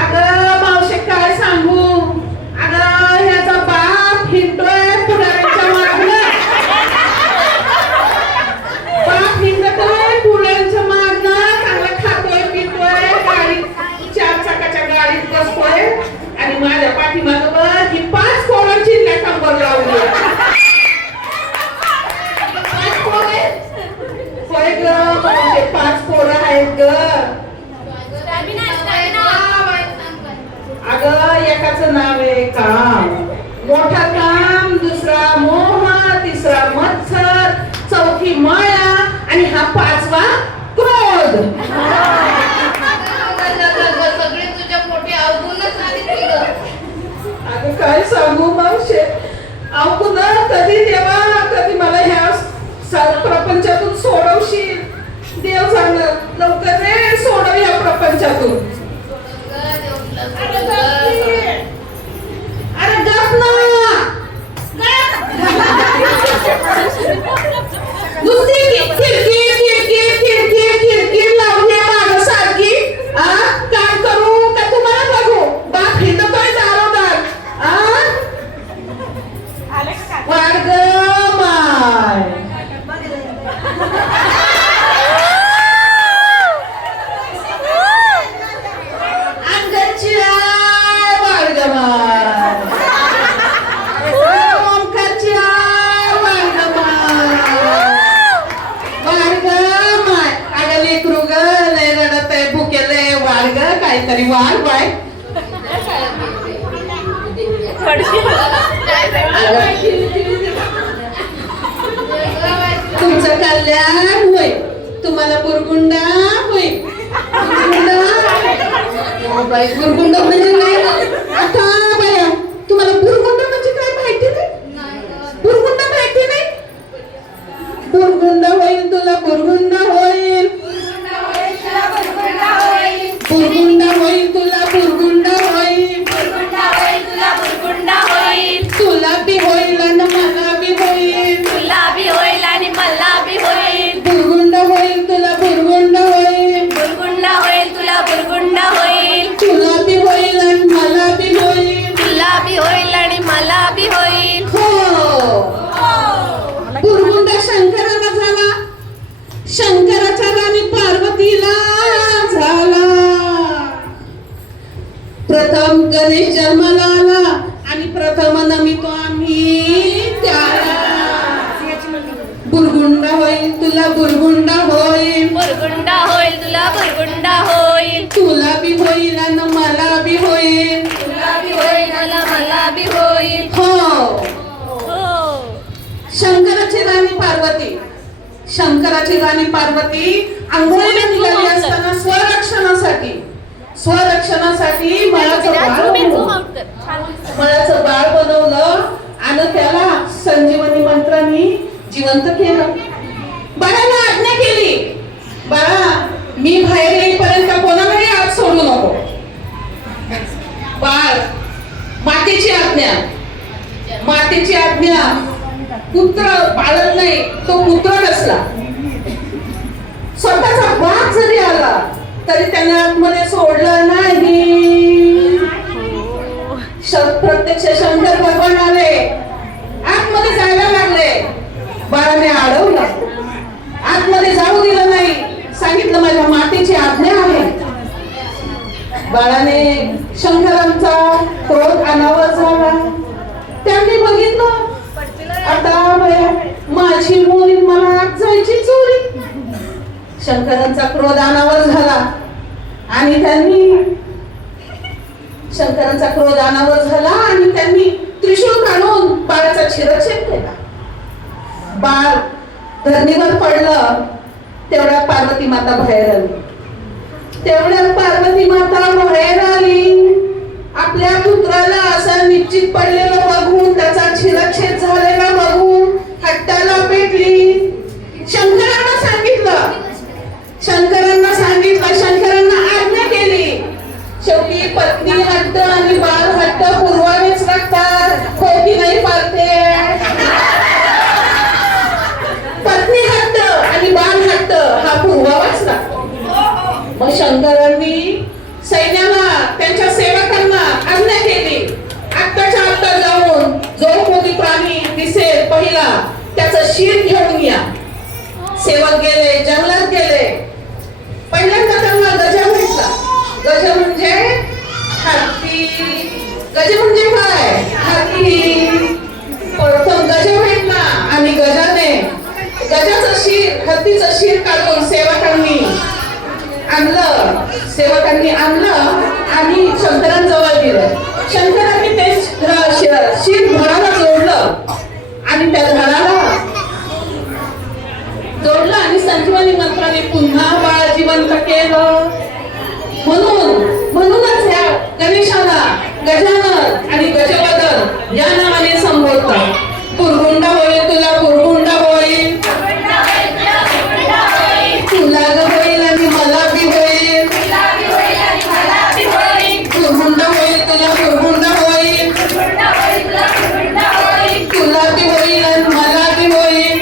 अगं मावशे काय सांगू, अगं ह्याचा बाप हिंडतोय पुढाऱ्यांच्या मागणं. बाप हिंडतोय पुढाऱ्यांच्या मागणं, चांगला खातोय पितोय, गाडी 4 चाकाच्या गाडीत बसतोय आणि माझ्या पाठीमागं बघ ही 5 पोरांची कंबर लावली. 5 पोरं होय ग मावशे, 5 पोरं आहेत ग. अगं एकाचं नाव आहे काम, मोठा काम, दुसरा मोह, तिसरा मत्सर, चौथी माया आणि हा 5वा क्रोध. सगळे तुझ्या पोटी अवगुणच आली. अगं काय सांगू मावशे, अवगुण कधी देवा, कधी मला ह्या प्रपंचातून सोडवशील. देव सांग लवकर रे, सोडव या प्रपंचातून. अरे गप ना, नुसती किरकिर लावली मागं सारखी. काम करू का तुम्हाला बघू, बाप हिंडतोय दारोदार. वाढ ग माय. काहीतरी वाढ बाय. तुमचं कल्याण होय, तुम्हाला बुरगुंडा होय. बुरगुंड म्हणजे काय आता बाया, तुम्हाला बुरगुंड म्हणजे काय माहिती नाही? बुरगुंड माहिती नाही? बुरगुंड होईल तुला, बुरगुंड होईल. बुरगुंड होईल तुला, बुरगुंड होईल. तुला बी होईल आणि मला बी होईल. बुरगुंड होईल तुला, बुरगुंड होईल. तुला बी होईल आणि मला बी होईल. हो, बुरगुंड शंकराला झाला, शंकराच्या राणी पार्वतीला झाला. प्रथम गणेश जन्माला आला आणि प्रथम नमितो आम्ही त्याला. बुरगुंड होईल तुला, बुरगुंड होईल. तुला बी होईल आणि मला बी होईल. हो, शंकराची राणी पार्वती, शंकराची राणी पार्वती आंघोळीला निघाली असताना स्वरक्षणासाठी मळाचं बाळ बनवलं आणि त्याला संजीवनी मंत्रांनी जिवंत केलं. बाळाला आज्ञा केली, बाळा मी बाहेर येईपर्यंत कोणालाही आत सोडू नको. बाळ मातेची आज्ञा पुत्र पाळत नाही, तो पुत्र नसला. स्वतःचा बाप जरी आला तरी त्याने आतमध्ये सोडलं नाही. प्रत्यक्ष शंकर भगवान आले, आतमध्ये जायला लागले. बाळाने अडवलं, आतमध्ये जाऊ दिलं नाही. सांगितलं माझ्या मातेची आज्ञा आहे. बाळाने शंकरांचा क्रोध अनावर झाला. त्यांनी बघितलं आता माझी मुली मला आत जायची चोरी. शंकरांचा क्रोध अनावर झाला आणि त्यांनी त्रिशूळ काढून बाळाचा शिरच्छेद केला. बाळ धरणीवर पडलं. तेवढ्या पार्वती माता बाहेर आली. आपल्या पुत्राला असं निश्चित पडलेलं बघून, त्याचा शिरच्छेद झालेला बघून हट्टाला पेटली. शंकरांना आज्ञा केली. शेवटी पत्नी हट्ट आणि बाळ हट्ट पूर्वानेच लागतात, हो की नाही पार्थे? पत्नी हट्ट आणि बाळ हट्ट हा पूर्वावाच लागतो. मग शंकर इंग्रजांनी सैन्याला त्यांच्या सेवकांना आज्ञा केली, आत्ताच्या आत्ता जाऊन जो कोणी प्राणी दिसेल पहिला त्याचं शिर घेऊन या. सेवक गेले, जंगलात गेले. पहिल्यांदा त्यांना गजा भेटला. गज म्हणजे हत्ती. गज म्हणजे काय? हत्ती. प्रथम गज भेटला आणि गजाने गजाचं शिर, हत्तीचं शिर काढून सेवकांनी आणलं आणि शंकरांजवळ दिलं. शंकरांनी ते शिर झाडाला जोडलं आणि त्या झाडाला जोडलं आणि संजीवनी मंत्राने पुन्हा बाळ जिवंत केलं. म्हणूनच ह्या गणेशाला गजानन आणि गजवदन या नावाने संबोधतात. पुरगुंडा होईल तुला, पुरगुंडा होईल तुला ग होईल आणि मला बी होईल. पुरगुंडा होईल तुला, पुरगुंडा होईल तुला बी होईल आणि मला बी होईल.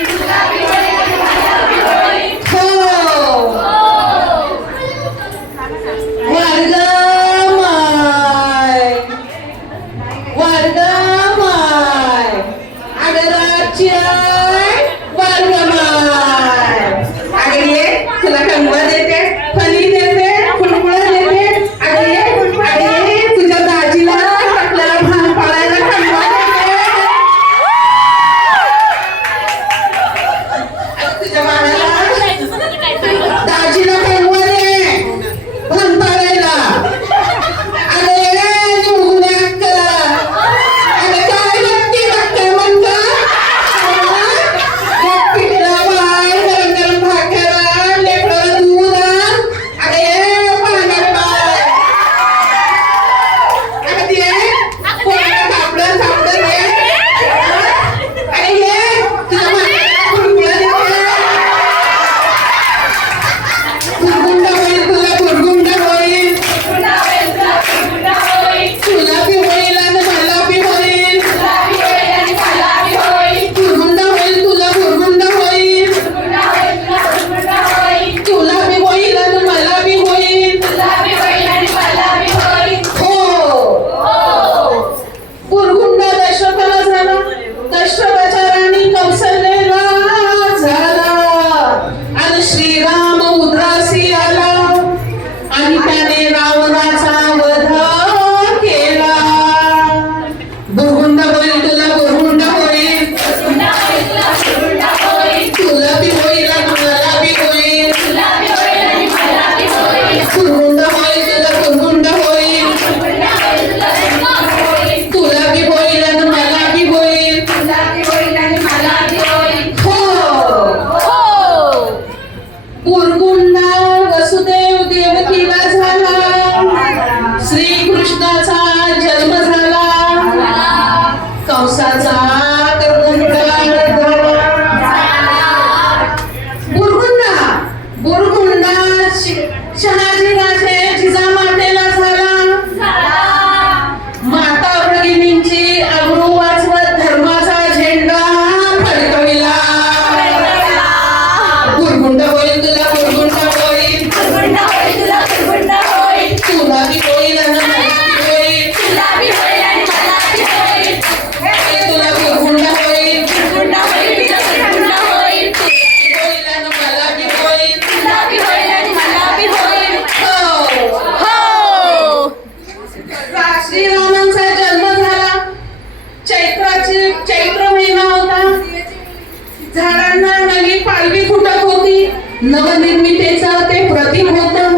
नवनिर्मितीचा ते प्रतीक होतं.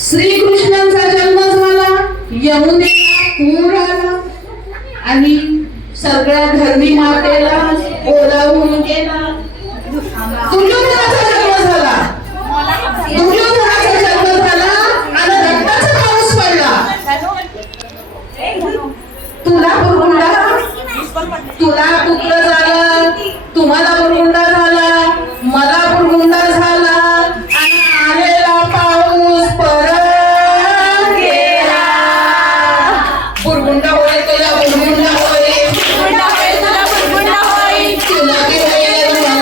श्रीकृष्णांचा जन्म झाला, यमुनेला पूर आला आणि सगळ्या धर्मी मातेला ओलावून गेला. दुर्योधनाचा जन्म झाला, दुर्योधनाचा जन्म झाला आणि रक्ताचा पाऊस पडला. तुला बुरगुंडा, तुला पुत्र झाला, तुम्हाला बुरगुंडा झाला, मला बुरगुंडा झाला आणि आलेला पाऊस परत गेला. बुरगुंडा होईल तुला, बुरगुंडा होईल, तुला बी होईल,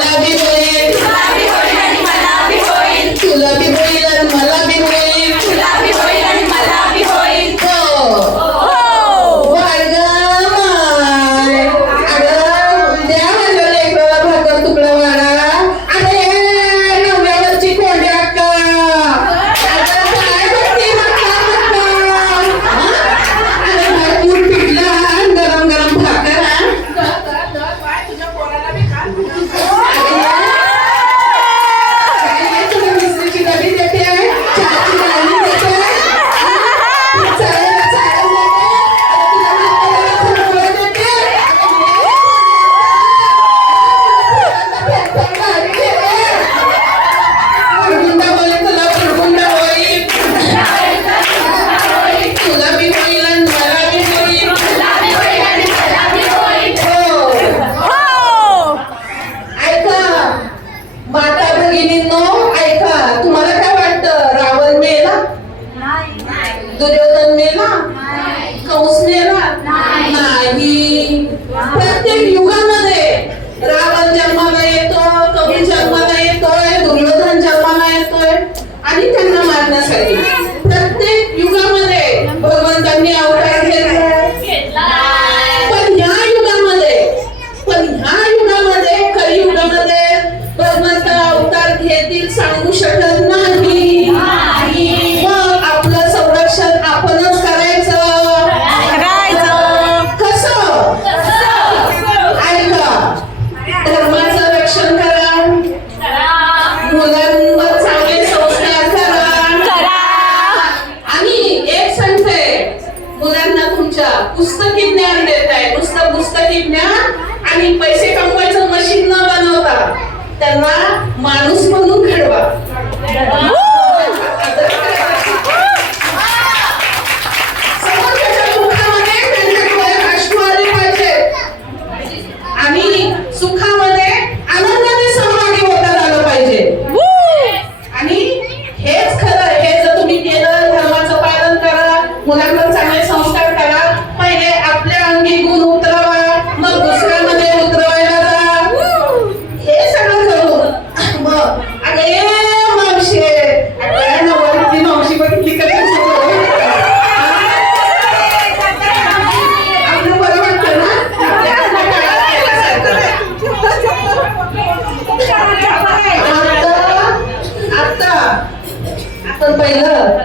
पहिलं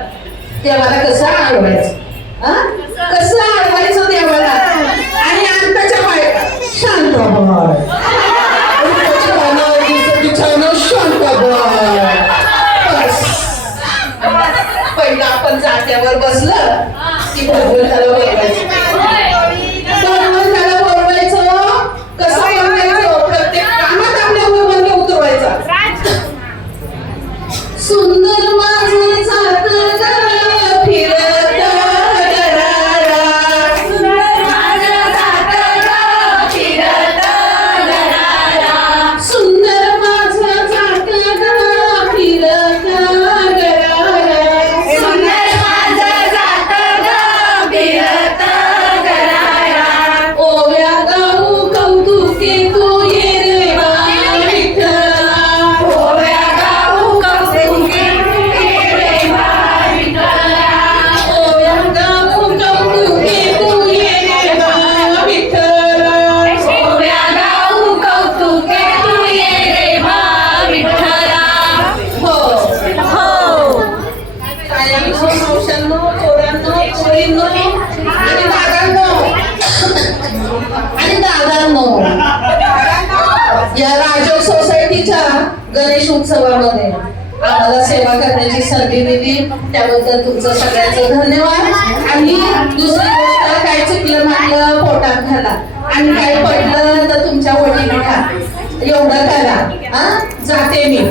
देवाला कसं अडवायचं, कसं अडवायचं देवाला. आणि आताच्या बायका शांत बळ, शांत बळ. पहिलं आपण जात्यावर बसलं की भगवंताला बोलवायचं, भगवंताला बोलवायचं. कसं बोलवायचं, प्रत्येक कामात आपल्या भगवंत उतरवायचा. सुंदर माझं जात गं फिरत गरारा, सुंदर माझं जात गं फिरत गरारा, सुंदर माझं जात गं फिरत गरारा, सुंदर माझं जात गं फिरत गरारा. ओव्या गाऊ कौतुके तू ये रे बा विठ्ठला, ओव्या गाऊ कौतुके तू ये रे बा विठ्ठला, ओव्या गाऊ कौतुके तू ये रे बा विठ्ठला, ओव्या गाऊ कौतुके तू ये रे बा विठ्ठला. हो हो, तायांनो, मावशांनो, पोरांनो, पोरींनो आणि दादांनो, या राजोग सोसायटीच्या गणेश उत्सवामध्ये आम्हाला सेवा करण्याची संधी दिली त्याबद्दल तुमचं सगळ्यांचं धन्यवाद. आणि दुसरी गोष्ट, काय चुकलं म्हटलं पोटात घाला आणि काय पडलं तर तुमच्या वडील खा, एवढं करा. जाते मी.